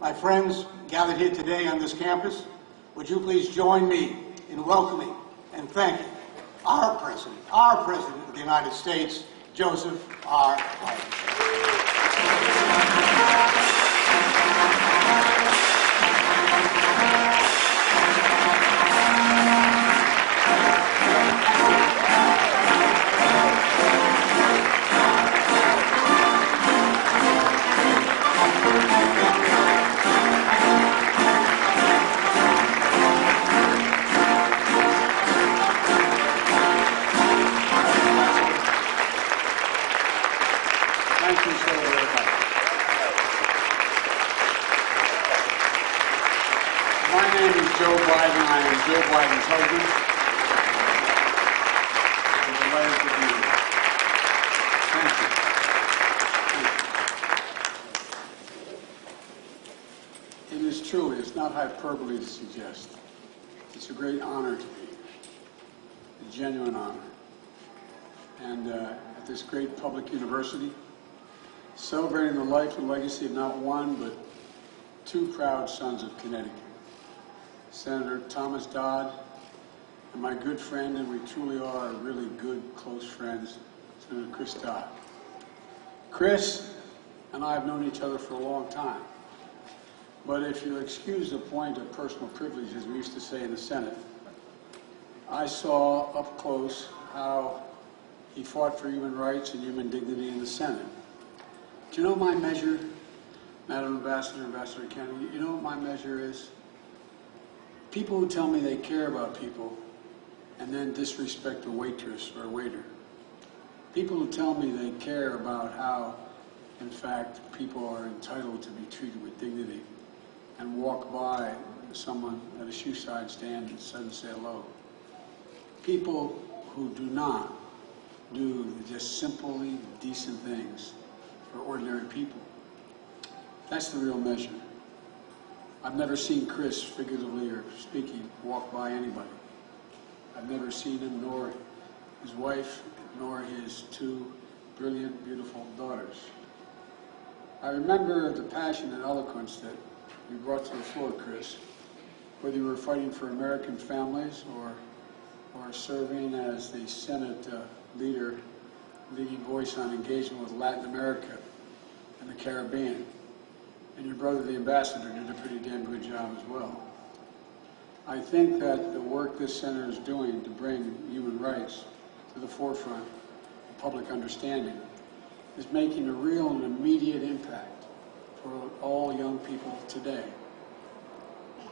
My friends gathered here today on this campus, would you please join me in welcoming and thanking our President of the United States, Joseph R. Biden. Thank you so very much. My name is Joe Biden. I am Joe Biden's husband. I'm delighted to be here. Thank you. It is truly, it's not hyperbole to suggest. It's a great honor to be here, a genuine honor. And at this great public university, celebrating the life and legacy of not one, but two proud sons of Connecticut, Senator Thomas Dodd and my good friend, and we truly are really good, close friends, Senator Chris Dodd. Chris and I have known each other for a long time, but if you'll excuse the point of personal privilege, as we used to say in the Senate, I saw up close how he fought for human rights and human dignity in the Senate. Do you know what my measure, Madam Ambassador, Ambassador Kennedy, you know what my measure is? People who tell me they care about people and then disrespect a waitress or a waiter. People who tell me they care about how, in fact, people are entitled to be treated with dignity and walk by someone at a shoe side stand and suddenly say hello. People who do not do just simply decent things for ordinary people. That's the real measure. I've never seen Chris, figuratively or speaking, walk by anybody. I've never seen him, nor his wife, nor his two brilliant, beautiful daughters. I remember the passion and eloquence that you brought to the floor, Chris, whether you were fighting for American families or serving as the Senate leader, leading voice on engagement with Latin America and the Caribbean. And your brother, the ambassador, did a pretty damn good job as well. I think that the work this center is doing to bring human rights to the forefront of public understanding is making a real and immediate impact for all young people today.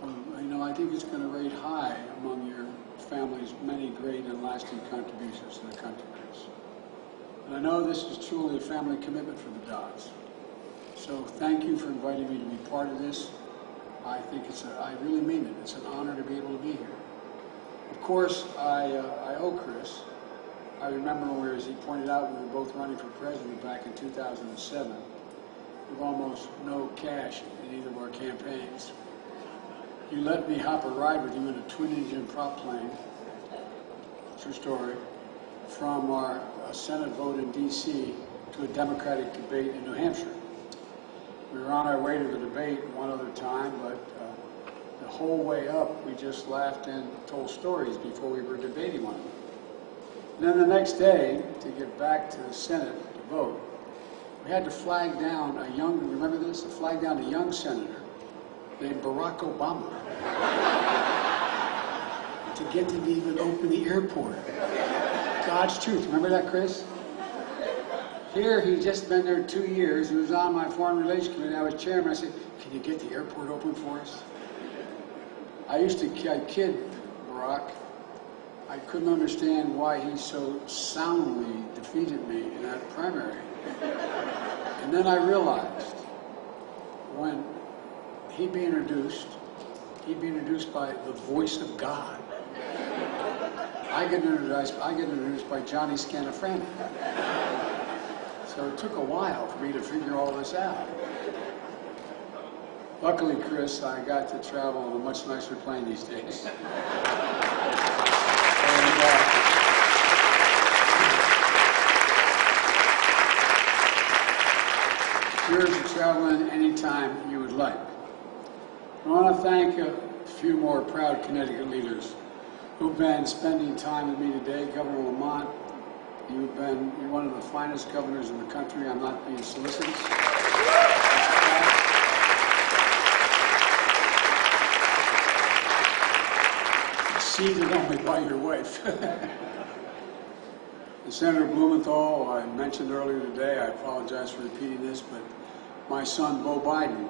You know, I think it's going to rate high among your family's many great and lasting contributions to the country, Chris. And I know this is truly a family commitment for the Dodds. So thank you for inviting me to be part of this. I think I really mean it. It's an honor to be able to be here. Of course, I owe Chris. I remember where, as he pointed out, we were both running for president back in 2007 with almost no cash in either of our campaigns. You let me hop a ride with you in a twin-engine prop plane, true story, from our Senate vote in D.C. to a Democratic debate in New Hampshire. We were on our way to the debate one other time, but the whole way up, we just laughed and told stories before we were debating one. And then the next day, to get back to the Senate to vote, we had to flag down a young, remember this? To flag down a young senator named Barack Obama to get to even open the airport. God's truth. Remember that, Chris? Here, he'd just been there 2 years. He was on my Foreign Relations Committee. I was chairman. I said, can you get the airport open for us? I used to kid Barack. I couldn't understand why he so soundly defeated me in that primary. And then I realized when he'd be introduced by the voice of God. I get introduced by Johnny Scanafrani. So it took a while for me to figure all this out. Luckily, Chris, I got to travel on a much nicer plane these days. And, yours to travel in any time you would like. I want to thank a few more proud Connecticut leaders who've been spending time with me today. Governor Lamont, you're one of the finest governors in the country. I'm not being solicitous. Seated only by your wife. And Senator Blumenthal, I mentioned earlier today, I apologize for repeating this, but my son, Beau Biden,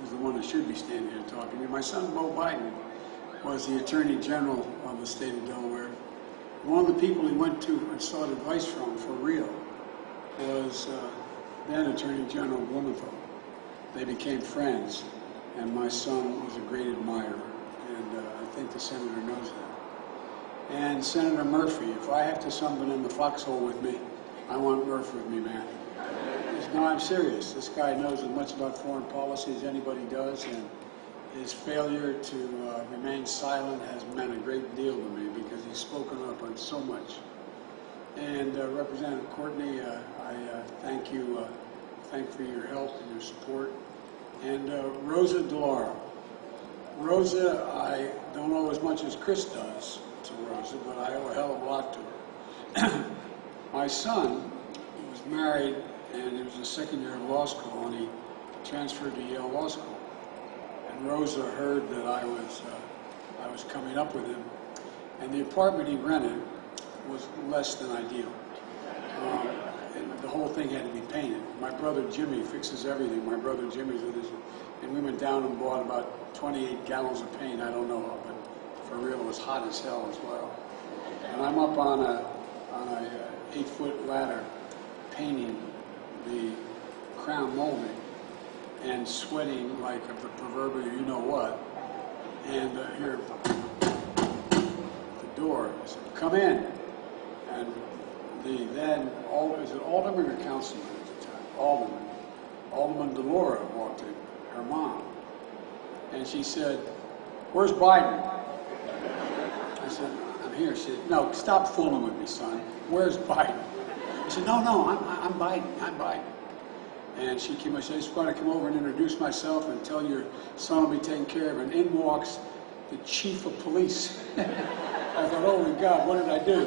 who's the one that should be standing here talking to you. My son, Beau Biden, was the Attorney General of the state of Delaware. One of the people he went to and sought advice from, for real, was then Attorney General Blumenthal. They became friends, and my son was a great admirer, and I think the senator knows that. And Senator Murphy, if I have to summon in the foxhole with me, I want Murphy with me, man. No, I'm serious. This guy knows as much about foreign policy as anybody does, and his failure to remain silent has meant a great deal to me because he's spoken up on so much. And Representative Courtney, I thank you, thank for your help and your support. And Rosa DeLauro. Rosa, I don't know as much as Chris does to Rosa, but I owe a hell of a lot to her. My son was married, and he was in the second year of law school, and he transferred to Yale Law School. And Rosa heard that I was coming up with him, and the apartment he rented was less than ideal. And the whole thing had to be painted. My brother Jimmy fixes everything. My brother Jimmy's with us, and we went down and bought about 28 gallons of paint. I don't know how, but for real, it was hot as hell as well. And I'm up on a 8-foot ladder painting the crown molding and sweating like the proverbial you know what. And here, the door, I said, come in. And the then, is it Alderman or Councilman at the time? Alderman DeLauro walked in, her mom. And she said, where's Biden? I said, I'm here. She said, no, stop fooling with me, son. Where's Biden? I said, no, I'm Biden. I'm Biden. And she came. I said, I just want to come over and introduce myself and tell your son will be taken care of. And in walks the chief of police. I thought, oh my God, what did I do?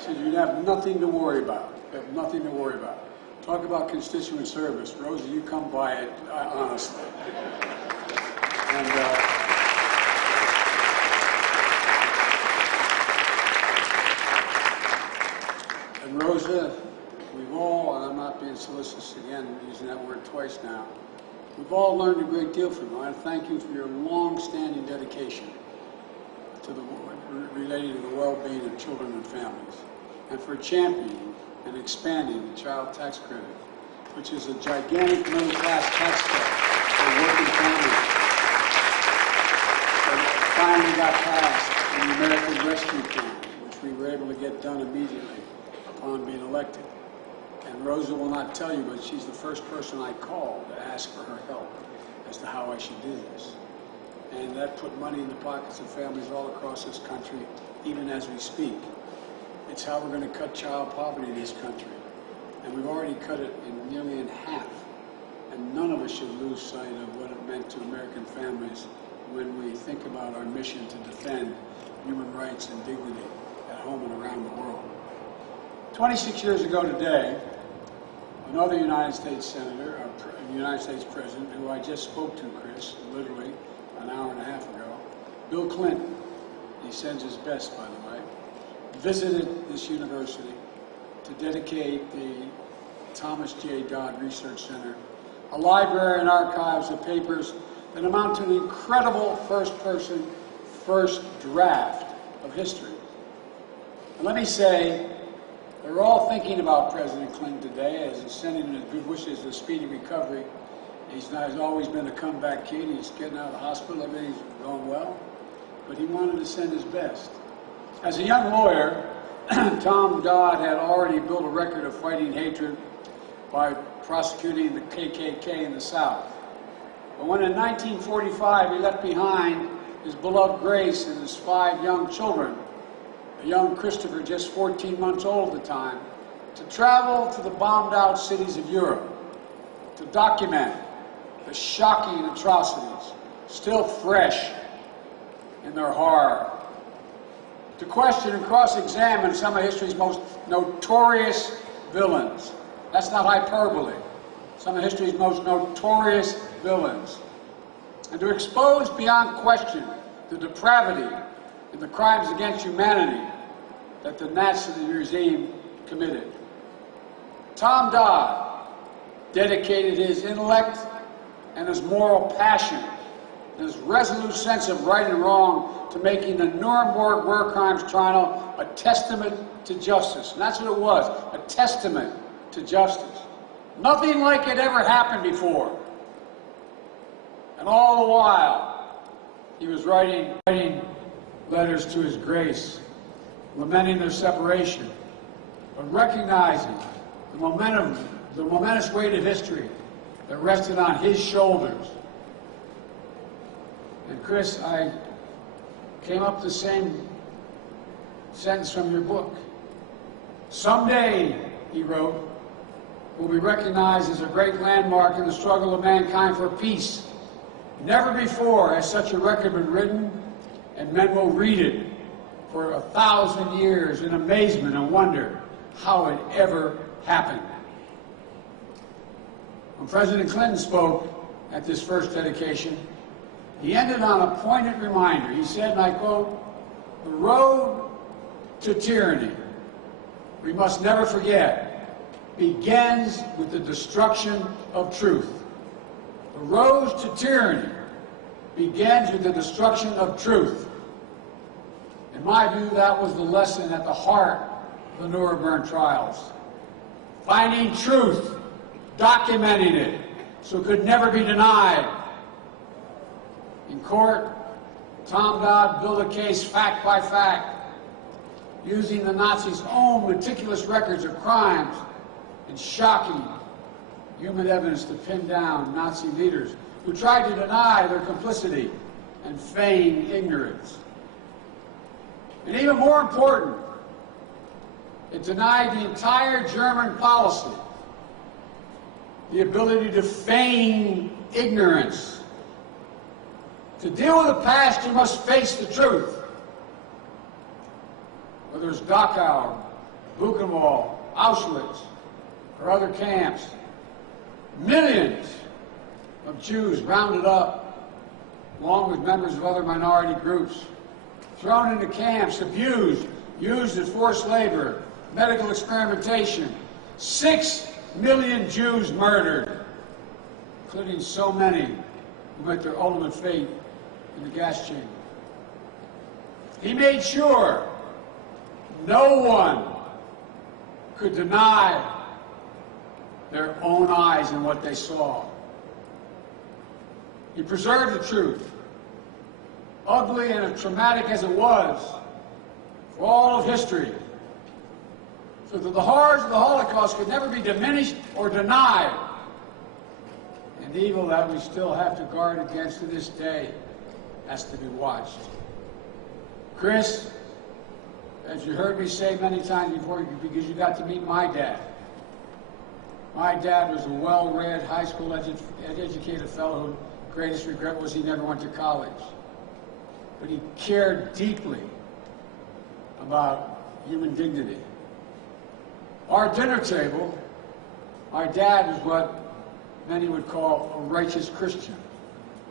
She said, you have nothing to worry about. You have nothing to worry about. Talk about constituent service. Rosa, you come by it, honestly. And Rosa, we've all, and I'm not being solicitous again, using that word twice now, we've all learned a great deal from you. I thank you for your long-standing dedication to relating to the well-being of children and families, and for championing and expanding the child tax credit, which is a gigantic middle-class tax cut for working families that finally got passed in the American Rescue Plan, which we were able to get done immediately upon being elected. And Rosa will not tell you, but she's the first person I called to ask for her help as to how I should do this. And that put money in the pockets of families all across this country, even as we speak. It's how we're going to cut child poverty in this country. And we've already cut it nearly in half. And none of us should lose sight of what it meant to American families when we think about our mission to defend human rights and dignity at home and around the world. 26 years ago today, another United States Senator, United States President, who I just spoke to, Chris, literally an hour and a half ago, Bill Clinton, he sends his best, by the way, visited this university to dedicate the Thomas J. Dodd Research Center, a library and archives of papers that amount to the incredible first draft of history. And let me say, they're all thinking about President Clinton today as he's sending him his good wishes of speedy recovery. He's always been a comeback kid. He's getting out of the hospital. Everything's going well. But he wanted to send his best. As a young lawyer, Tom Dodd had already built a record of fighting hatred by prosecuting the KKK in the South. But when in 1945 he left behind his beloved Grace and his 5 young children, a young Christopher, just 14 months old at the time, to travel to the bombed-out cities of Europe to document the shocking atrocities still fresh in their horror. To question and cross-examine some of history's most notorious villains. That's not hyperbole. Some of history's most notorious villains. And to expose beyond question the depravity and the crimes against humanity that the Nazi regime committed. Tom Dodd dedicated his intellect and his moral passion and his resolute sense of right and wrong to making the Nuremberg war crimes trial a testament to justice. And that's what it was, a testament to justice. Nothing like it ever happened before. And all the while, he was writing letters to his grace, lamenting their separation, but recognizing the momentous weight of history that rested on his shoulders. And Chris, I came up with the same sentence from your book. Someday, he wrote, will be recognized as a great landmark in the struggle of mankind for peace. Never before has such a record been written, and men will read it for 1,000 years in amazement and wonder how it ever happened. When President Clinton spoke at this first dedication, he ended on a poignant reminder. He said, and I quote, "The road to tyranny, we must never forget, begins with the destruction of truth." The road to tyranny begins with the destruction of truth. In my view, that was the lesson at the heart of the Nuremberg trials. Finding truth, documenting it, so it could never be denied. In court, Tom Dodd built a case fact by fact, using the Nazis' own meticulous records of crimes and shocking human evidence to pin down Nazi leaders who tried to deny their complicity and feign ignorance. And even more important, it denied the entire German policy the ability to feign ignorance. To deal with the past, you must face the truth. Whether it's Dachau, Buchenwald, Auschwitz, or other camps, millions of Jews rounded up, along with members of other minority groups, thrown into camps, abused, used as forced labor, medical experimentation. 6 million Jews murdered, including so many who met their ultimate fate in the gas chamber. He made sure no one could deny their own eyes and what they saw. He preserved the truth, ugly and as traumatic as it was, for all of history, so that the horrors of the Holocaust could never be diminished or denied, and evil that we still have to guard against to this day has to be watched. Chris, as you heard me say many times before, because you got to meet my dad. My dad was a well-read, high school educated fellow whose greatest regret was he never went to college. But he cared deeply about human dignity. Our dinner table, my dad was what many would call a righteous Christian.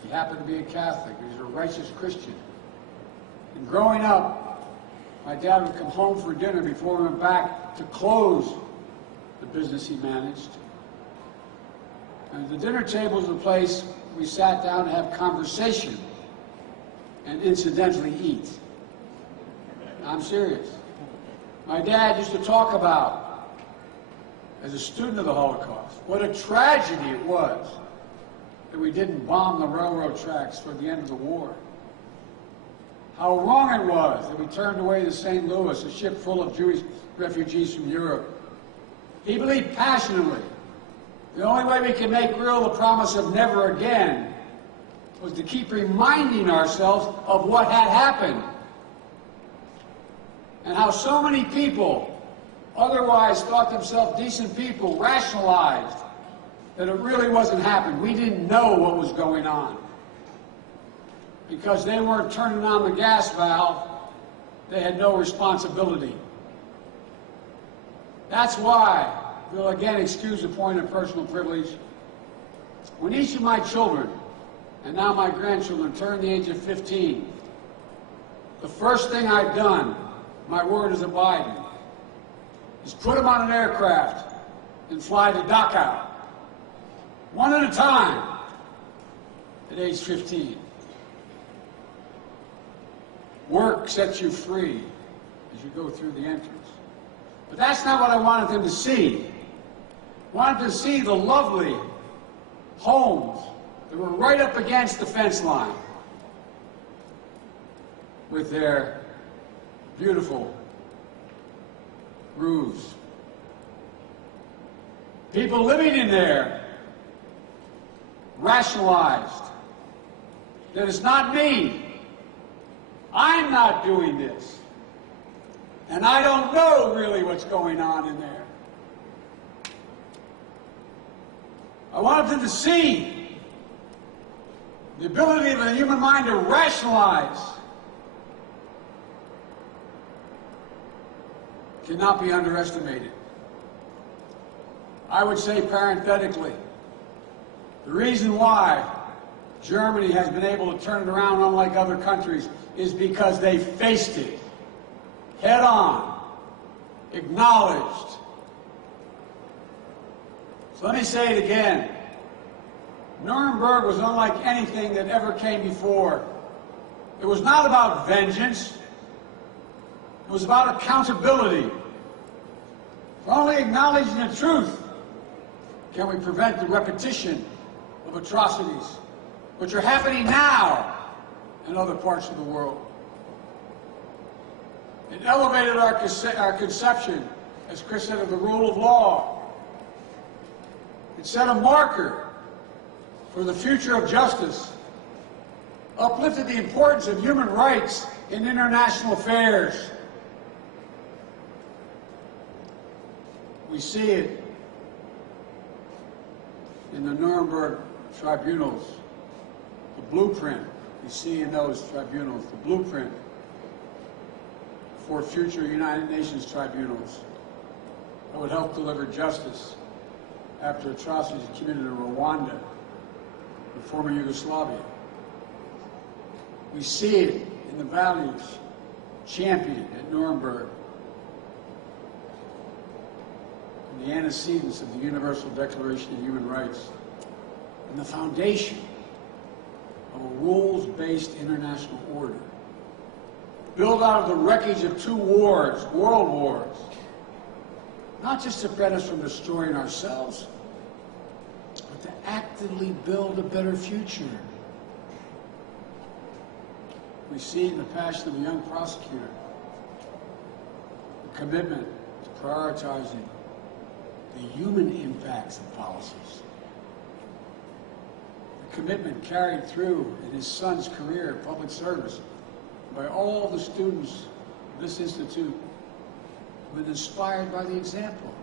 He happened to be a Catholic. He was a righteous Christian. And growing up, my dad would come home for dinner before we went back to close the business he managed. And the dinner table was the place we sat down to have conversation and incidentally eat. I'm serious. My dad used to talk about, as a student of the Holocaust, what a tragedy it was that we didn't bomb the railroad tracks toward the end of the war. How wrong it was that we turned away the St. Louis, a ship full of Jewish refugees from Europe. He believed passionately the only way we can make real the promise of never again was to keep reminding ourselves of what had happened and how so many people otherwise thought themselves decent people rationalized that it really wasn't happening. We didn't know what was going on. because they weren't turning on the gas valve, they had no responsibility. That's why, we'll again excuse the point of personal privilege, when each of my children, and now my grandchildren, turn the age of 15, the first thing I've done, my word as a Biden, is put them on an aircraft and fly to Dachau, one at a time, at age 15. Work sets you free as you go through the entrance. But that's not what I wanted them to see. I wanted them to see the lovely homes that were right up against the fence line with their beautiful roofs. People living in there rationalized that it's not me. I'm not doing this. And I don't know really what's going on in there. I wanted them to see the ability of the human mind to rationalize cannot be underestimated. I would say parenthetically, the reason why Germany has been able to turn it around unlike other countries is because they faced it head on, acknowledged. So let me say it again. Nuremberg was unlike anything that ever came before. It was not about vengeance. It was about accountability. For only acknowledging the truth can we prevent the repetition of atrocities which are happening now in other parts of the world. It elevated our conception, as Chris said, of the rule of law. It set a marker for the future of justice, uplifted the importance of human rights in international affairs. We see it in the Nuremberg tribunals, the blueprint we see in those tribunals, the blueprint for future United Nations tribunals that would help deliver justice after atrocities committed in Rwanda, the former Yugoslavia. We see it in the values championed at Nuremberg, in the antecedents of the Universal Declaration of Human Rights, and the foundation of a rules-based international order, built out of the wreckage of two wars, world wars, not just to prevent us from destroying ourselves, but to actively build a better future. We see in the passion of a young prosecutor the commitment to prioritizing the human impacts of policies. The commitment carried through in his son's career of public service by all the students of this institute who have been inspired by the example.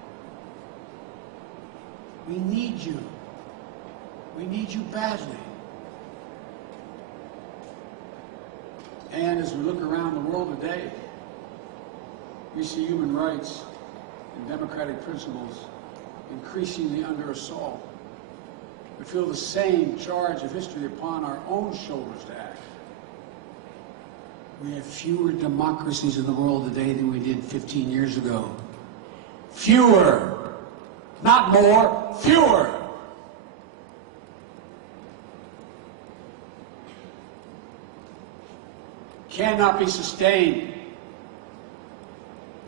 We need you. We need you badly. And as we look around the world today, we see human rights and democratic principles increasingly under assault. We feel the same charge of history upon our own shoulders to act. We have fewer democracies in the world today than we did 15 years ago. Fewer. Not more, fewer. Cannot be sustained.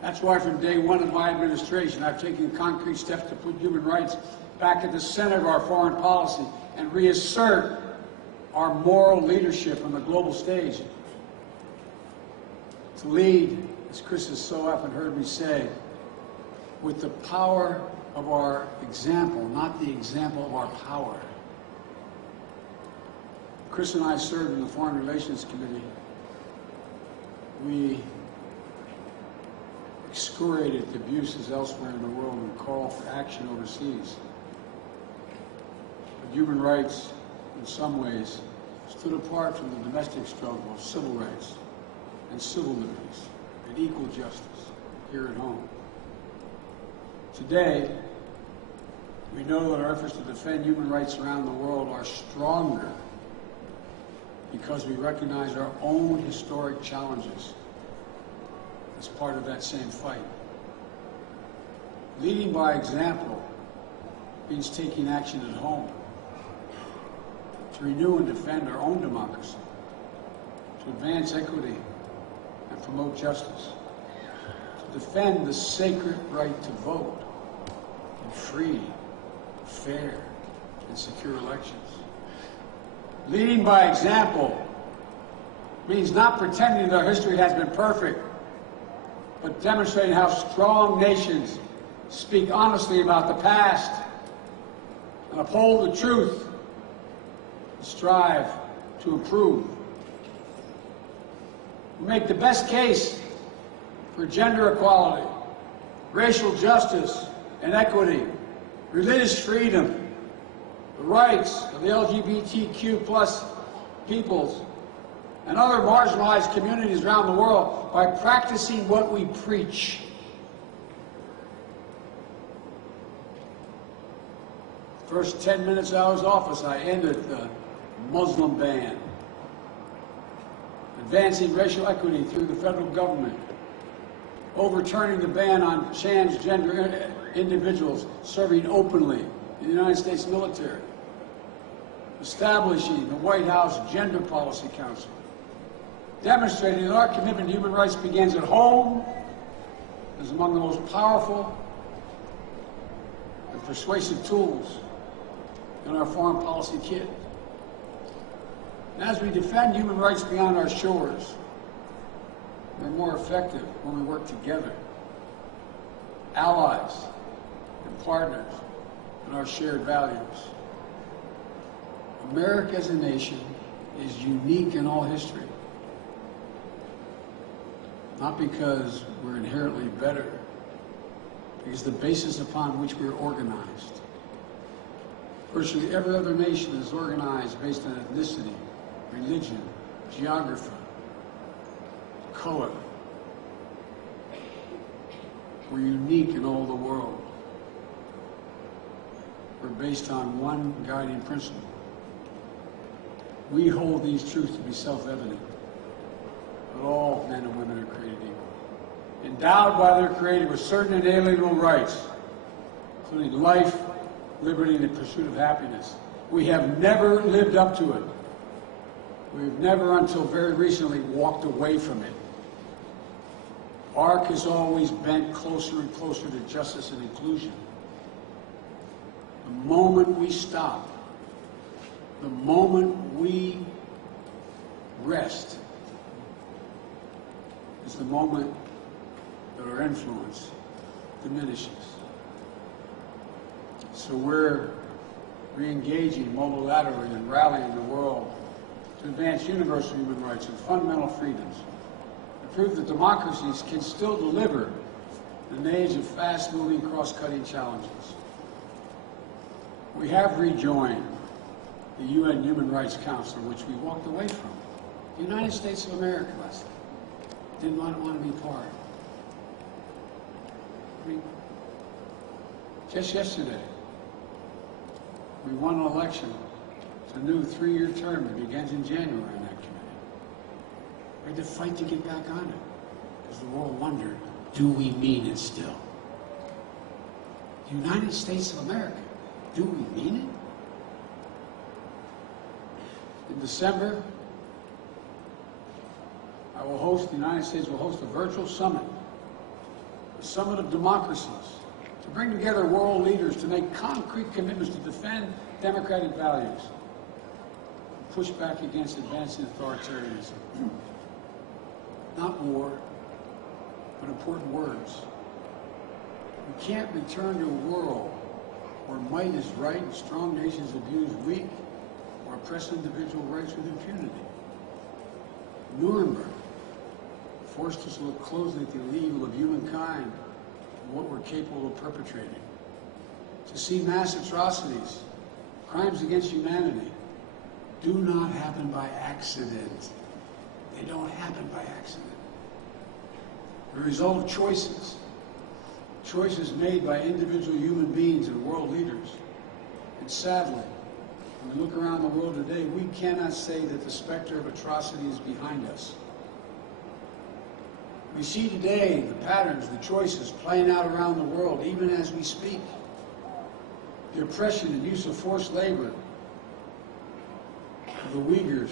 That's why from day one of my administration, I've taken concrete steps to put human rights back at the center of our foreign policy and reassert our moral leadership on the global stage. To lead, as Chris has so often heard me say, with the power of our example, not the example of our power. Chris and I served in the Foreign Relations Committee. We excoriated the abuses elsewhere in the world and called for action overseas. But human rights, in some ways, stood apart from the domestic struggle of civil rights and civil liberties and equal justice here at home. Today, we know that our efforts to defend human rights around the world are stronger because we recognize our own historic challenges as part of that same fight. Leading by example means taking action at home to renew and defend our own democracy, to advance equity and promote justice, to defend the sacred right to vote in free, fair, and secure elections. Leading by example means not pretending that our history has been perfect, but demonstrating how strong nations speak honestly about the past and uphold the truth and strive to improve. We make the best case for gender equality, racial justice and equity, religious freedom, the rights of the LGBTQ plus peoples and other marginalized communities around the world by practicing what we preach. The first 10 minutes I was in office, I ended the Muslim ban, advancing racial equity through the federal government, overturning the ban on transgender individuals serving openly in the United States military, establishing the White House Gender Policy Council, demonstrating that our commitment to human rights begins at home, is among the most powerful and persuasive tools in our foreign policy kit. And as we defend human rights beyond our shores, we're more effective when we work together, allies and partners in our shared values. America as a nation is unique in all history, not because we're inherently better, because the basis upon which we're organized. Virtually every other nation is organized based on ethnicity, religion, geography, color. We're unique in all the world. We're based on one guiding principle. We hold these truths to be self-evident, that all men and women are created equal, endowed by their Creator with certain inalienable rights, including life, liberty, and the pursuit of happiness. We have never lived up to it. We've never, until very recently, walked away from it. ARC has always bent closer and closer to justice and inclusion. The moment we stop, the moment we rest, is the moment that our influence diminishes. So we're re-engaging multilaterally and rallying the world to advance universal human rights and fundamental freedoms, to prove that democracies can still deliver in an age of fast-moving, cross-cutting challenges. We have rejoined the UN Human Rights Council, which we walked away from. The United States of America last night didn't want to be part. I mean, just yesterday, we won an election. It's a new 3-year term that begins in January in that committee. We had to fight to get back on it, because the world wondered, do we mean it still? The United States of America, do we mean it? In December, the United States will host a virtual summit, a summit of democracies, to bring together world leaders to make concrete commitments to defend democratic values, and push back against advancing authoritarianism. Not war, but important words. We can't return to a world where might is right and strong nations abuse weak or oppress individual rights with impunity. Nuremberg forced us to look closely at the evil of humankind and what we're capable of perpetrating. To see mass atrocities, crimes against humanity, do not happen by accident. They don't happen by accident. The result of choices. Choices made by individual human beings and world leaders. And sadly, when we look around the world today, we cannot say that the specter of atrocity is behind us. We see today the patterns, the choices playing out around the world, even as we speak. The oppression and use of forced labor of the Uyghurs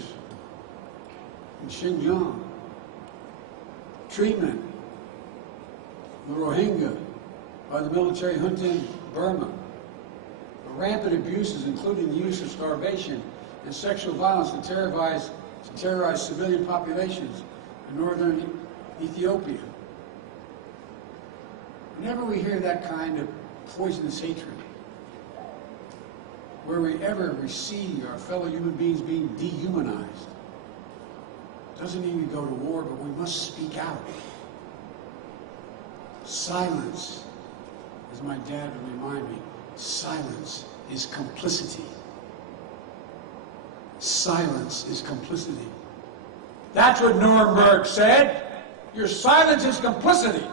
in Xinjiang. Treatment of the Rohingya by the military junta in Burma. The rampant abuses, including the use of starvation and sexual violence to terrorize civilian populations in northern Ethiopia. Whenever we hear that kind of poisonous hatred, where we ever see our fellow human beings being dehumanized, doesn't mean we go to war, but we must speak out. Silence, as my dad would remind me, silence is complicity. Silence is complicity. That's what Nuremberg said. Your silence is complicity.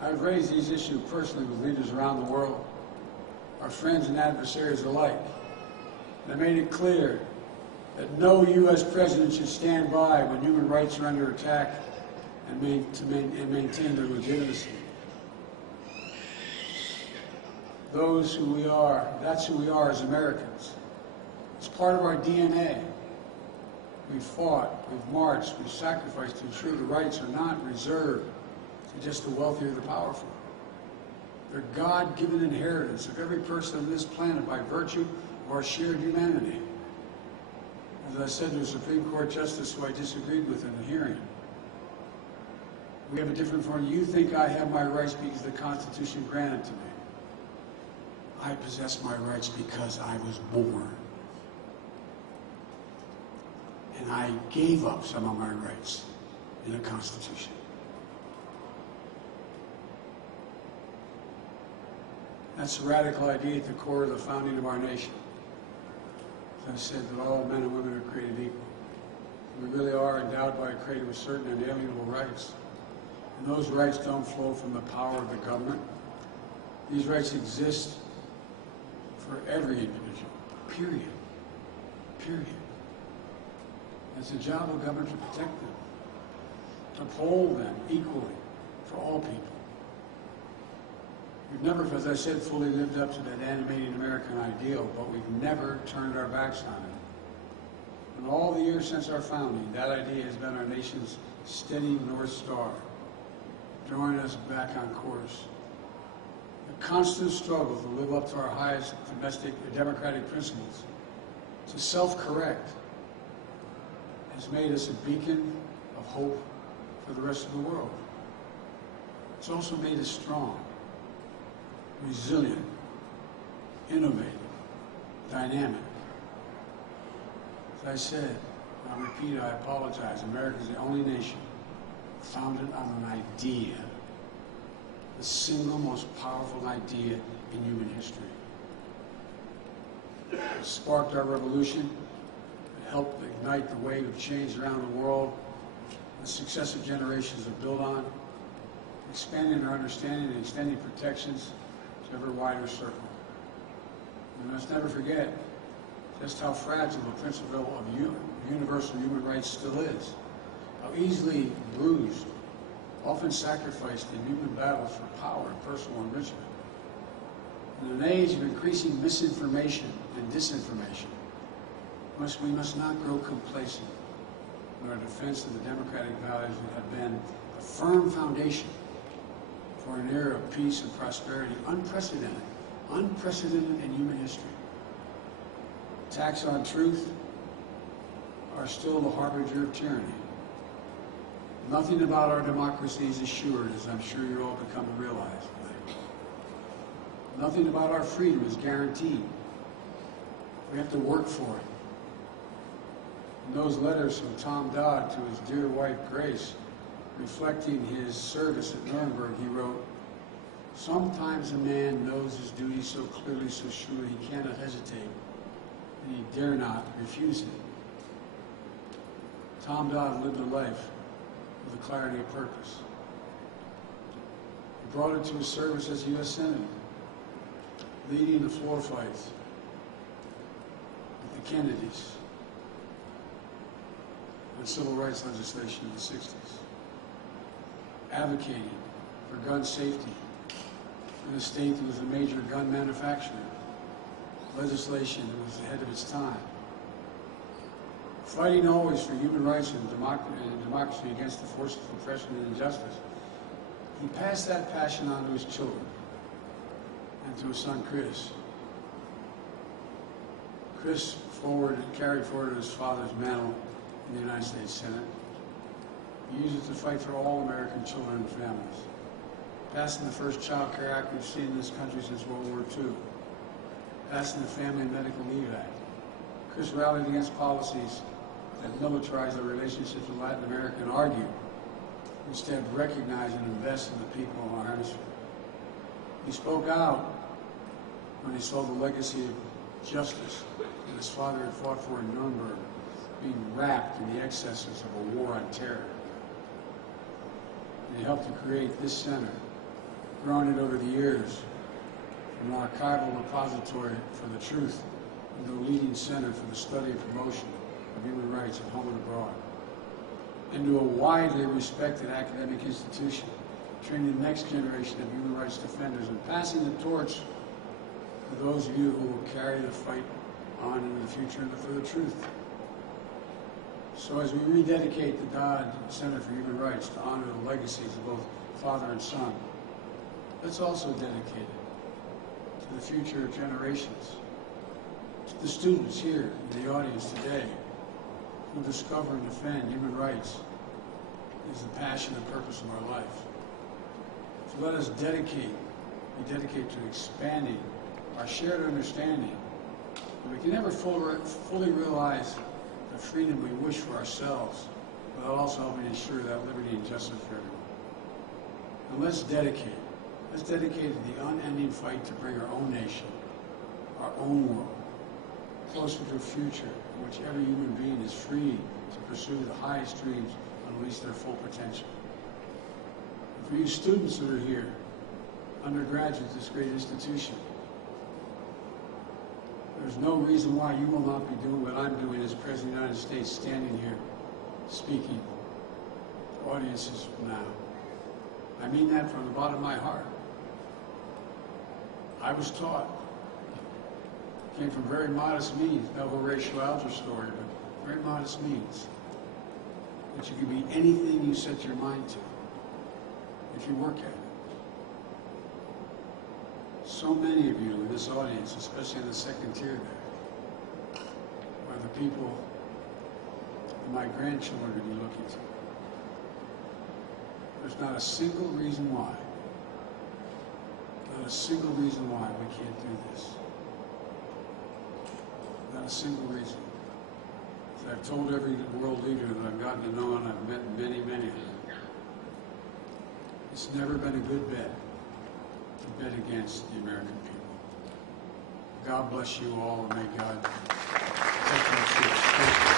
I've raised these issues personally with leaders around the world, our friends and adversaries alike. And I made it clear that no U.S. president should stand by when human rights are under attack and maintain their legitimacy. Those who we are, that's who we are as Americans. It's part of our DNA. We've fought, we've marched, we've sacrificed to ensure the rights are not reserved to just the wealthy or the powerful. They're God-given inheritance of every person on this planet by virtue of our shared humanity. As I said to a Supreme Court justice who I disagreed with in the hearing, we have a different form. You think I have my rights because the Constitution granted to me. I possess my rights because I was born. And I gave up some of my rights in the Constitution. That's the radical idea at the core of the founding of our nation. As I said, that all men and women are created equal. We really are endowed by a Creator with certain inalienable rights. And those rights don't flow from the power of the government. These rights exist for every individual, period. Period. It's the job of government to protect them, to uphold them equally for all people. We've never, as I said, fully lived up to that animating American ideal, but we've never turned our backs on it. In all the years since our founding, that idea has been our nation's steady North Star, drawing us back on course. The constant struggle to live up to our highest domestic democratic principles, to self-correct, has made us a beacon of hope for the rest of the world. It's also made us strong, resilient, innovative, dynamic. As I said, I repeat, I apologize, America is the only nation founded on an idea, the single most powerful idea in human history. It sparked our revolution, it helped ignite the wave of change around the world, the successive generations have built on, expanding our understanding and extending protections to ever wider circle. We must never forget just how fragile the principle of universal human rights still is, how easily bruised, often sacrificed in human battles for power and personal enrichment. In an age of increasing misinformation and disinformation, we must not grow complacent in our defense of the democratic values that have been a firm foundation for an era of peace and prosperity, unprecedented in human history. Attacks on truth are still the harbinger of tyranny. Nothing about our democracy is assured, as I'm sure you're all become to realize today. Nothing about our freedom is guaranteed. We have to work for it. In those letters from Tom Dodd to his dear wife Grace, reflecting his service at Nuremberg, he wrote, Sometimes a man knows his duty so clearly, so surely, he cannot hesitate, and he dare not refuse it. Tom Dodd lived a life with a clarity of purpose. He brought it to his service as a U.S. Senator, leading the floor fights with the Kennedys on civil rights legislation in the 60s, advocating for gun safety in a state that was a major gun manufacturer, legislation that was ahead of its time, fighting always for human rights and democracy against the forces of oppression and injustice. He passed that passion on to his children and to his son, Chris. Chris carried forward his father's mantle in the United States Senate. He used it to fight for all American children and families, passing the first Child Care Act we've seen in this country since World War II, passing the Family and Medical Leave Act. Chris rallied against policies that militarize our relationships with Latin America and argued, instead recognize and invest in the people of our hemisphere. He spoke out when he saw the legacy of justice that his father had fought for in Nuremberg being wrapped in the excesses of a war on terror. And he helped to create this center, growing it over the years from an archival repository for the truth into a leading center for the study and promotion of human rights at home and abroad, into a widely respected academic institution, training the next generation of human rights defenders and passing the torch to those of you who will carry the fight on in the future and for the truth. So as we rededicate the Dodd Center for Human Rights to honor the legacies of both father and son, let's also dedicate it to the future generations, to the students here in the audience today who discover and defend human rights is the passion and purpose of our life. So let us be dedicated to expanding our shared understanding that we can never fully realize the freedom we wish for ourselves, without also helping ensure that liberty and justice for everyone. And let's dedicate to the unending fight to bring our own nation, our own world, closer to a future in which every human being is free to pursue the highest dreams and unleash their full potential. And for you students that are here, undergraduates at this great institution, there's no reason why you will not be doing what I'm doing as President of the United States, standing here, speaking to audiences now. I mean that from the bottom of my heart. I was taught, came from very modest means, no Horatio Alger story, but very modest means, that you can be anything you set your mind to if you work at it. So many of you in this audience, especially in the second tier there, are the people that my grandchildren are going to be looking to. There's not a single reason why, we can't do this. Not a single reason. As I've told every world leader that I've gotten to know, and I've met many, many of them, it's never been a good bet to bet against the American people. God bless you all, and may God protect our troops. Thank you.